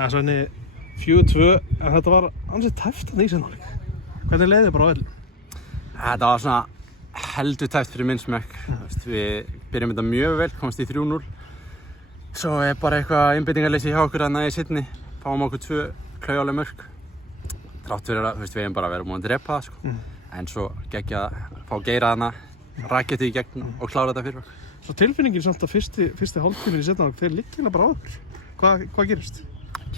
Það er svona 4-2, en þetta var ansið tæft að í seinni hálfleik. Hvernig leið þið bara á vellinum? Þetta var svona heldur tæft fyrir minn smekk. Við byrjum þetta mjög vel, komast í 3-0. Svo bara eitthvað einbeitingarleysi hjá okkur þarna í seinni. Fáum okkur 2 klaufáleg mörk. Þrátt fyrir að við eigum bara að vera búin að drepa það sko. En svo geggja að fá Geira þarna, raketið í gegn og klára þetta fyrir okkur. Svo tilfinningin samt að fyrsti hálftíminn í seinni hálfleik, þeir liggja bara á okkur. Hvað gerist?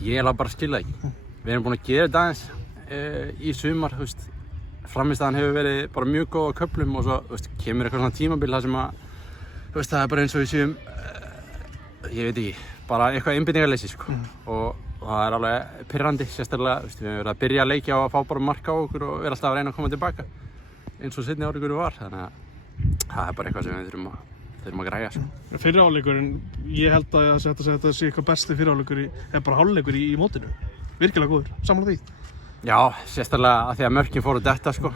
Ég bara skil það ekki. Við erum búin að gera þetta aðeins í sumar, þú veist. Frammistaðan hefur verið bara mjög góð á köflum og svo, þú veist, kemur eitthvað svona tímabil þar sem að, þú veist, það er bara eins og við séum, ég veit ekki, bara eitthvað einbeitingarleysi, sko. Og það er alveg pirrandi, sérstaklega, þú veist, við höfum verið að byrja að leikja og að fá bara mark á okkur og vera alltaf að reyna að koma tilbaka, eins og seinni áleikurinn var, þannig að það er bara eitthvað sem við þurfum að græja, sko. Fyrri hálfleikurinn, ég held að þetta sé eitthvað besti fyrri hálfleikur eða bara hálfleikur í mótinu. Virkilega góður, sammála því. Já, sérstaklega að því að mörkin fóru detta, sko.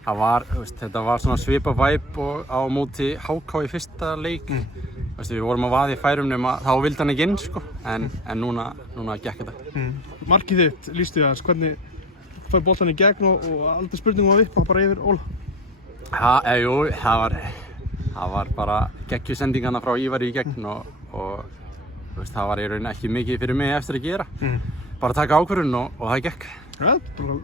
Það var, þú veist, þetta var svona svipa væp og á móti HK í fyrsta leik. Þú veist, við vorum að vaða í færum nema þá vildi hann ekki inn, sko. En núna gekk þetta. Markið þitt, lýstu þess, hvernig fær boltan í gegn og aldrei spurningum að vippa bara yfir Óla? Jú, það var bara geggjusendingarna frá Ívari í gegn og þú veist, það var í raun ekki mikið fyrir mig eftir að gera. Bara taka ákvörðun og það gekk. Ja, bara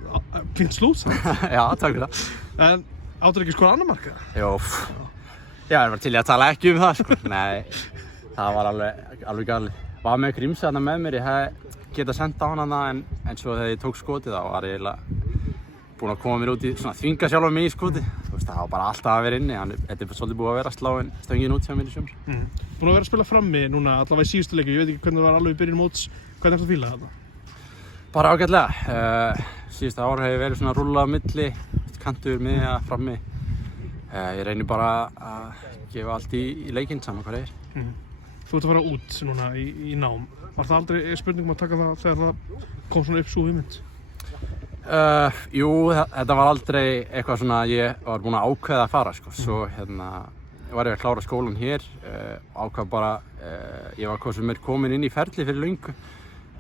fínt slút samt. Já, takk fyrir það. En áttu ekki skora annar mark? Jó, já, ég var til í að tala ekki það, sko. Nei, það var alveg galið. Var með Grímsi þarna með mér, ég hefði getað senda á hann þarna en svo þegar ég tók skotið þá var ég eiginlega búinn að koma mér út í svona þvinga sjálfa mig í skotið. Þú veist, það var bara alltaf að vera inni, þetta er svolítið búið að vera sláin stöngin út hjá mér í sumar. Búinn að vera að spila frammi núna, allavega í síðustu leikju, ég veit ekki hvernig það var alveg í byrjun móts, hvernig ertu að fíla þetta? Bara ágætlega. Síðustu ár hef ég verið svona að rúlla á milli, kantur, miðja, frammi. Ég reynir bara að gefa allt í leikinn saman hvað það er. Þú ert að fara út núna í nám. Var það aldrei spurningum að taka það þegar það kom svona upp sú hugmynd? Jú, þetta var aldrei eitthvað svona að ég var búinn að ákveða að fara, sko. Svo var ég að klára skólan hér, ákvað bara, ég var hvað sem er komin inn í ferli fyrir löngu.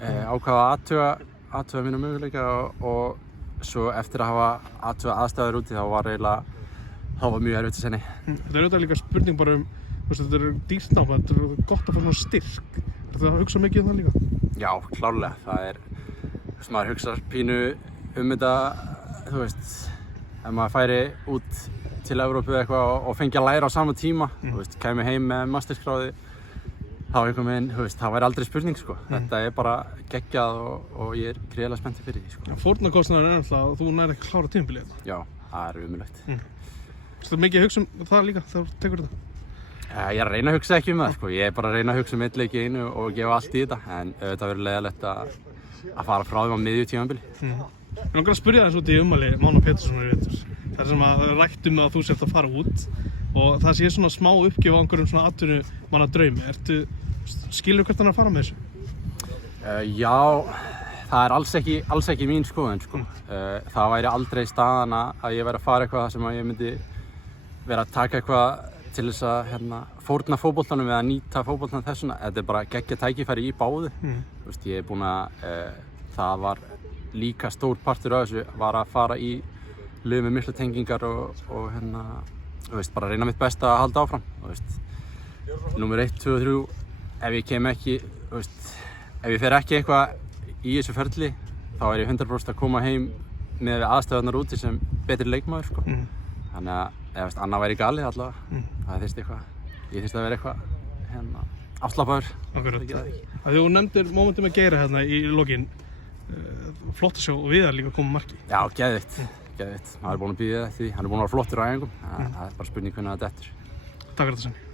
Ákvað að athuga mína möguleika og svo eftir að hafa athugað aðstæður úti þá var mjög erfitt að segja nei. Þetta er auðvitað líka spurning bara þetta er dýrt nám, þetta er gott að fá svona styrk. Er það að hugsa mikið það líka? Já, klárlega. Það er, maður hugsar pínu þetta, þú veist, ef maður færi út til Evrópu eitthvað og fengi að læra á sama tíma, þú veist, kæmi heim með masterskráði, þá einhvern veginn, þú veist, það væri aldrei spurning, sko. Þetta er bara geggjað og ég er gríðarlega spenntur fyrir því, sko. Fórnarkostnaðurinn er alltaf að þú nær ekki að klára tímabilið þetta. Já, það er umulegt. Þú mikið að hugsa það líka þegar þú tekur þetta? Ég er að reyna að hugsa ekki það, sko. Ég er bara að reyna að hugsa einn leik í einu og gefa allt í þetta, en auðvitað verður leiðilegt að fara frá þeim á miðju tímabili. Ég langar að spyrja þess út í ummæli Mána Péturssonar í vetur. Það sem að rætt að þú sért að fara út og það sé svona smá uppgjöf á einhverjum svona atvinnumanna draumi. Skilur hvert hann að fara með þessu? Já, það er alls ekki mín skoðun, sko. Það væri aldrei staðan að ég væri að fara eitthvað sem að ég myndi vera að taka eitthvað til þess að fórna fótboltanum eða nýta fótboltan þessuna. Þetta er bara geggjað tækifæri í báðu. Þú veist, ég er búinn að, það var líka stór partur af þessu var að fara í lið með mikla tengingar og þú veist, bara reyna mitt besta að halda áfram. Þú veist, númer 1, 2 og 3, ef ég kem ekki, þú veist, ef ég fer ekki eitthvað í þessu ferli, þá er ég 100% að koma heim með aðstæðurnar úti sem betri leikmaður, sko. Þannig að, ef veist, annað væri galið allavega, það þyrfti eitthvað, ég þyrfti að vera eitthvað afslappaður. Akkurat. Þegar þú nefndir mómentið með Geira hérna í lokin, flott að sjá Viðar líka koma marki. Já, geðvitt. Maður er búinn að bíða því, hann er búinn að vera flottur á æfingum, það er bara spurning hvernig það dettur. Takk fyrir þetta, Svenni.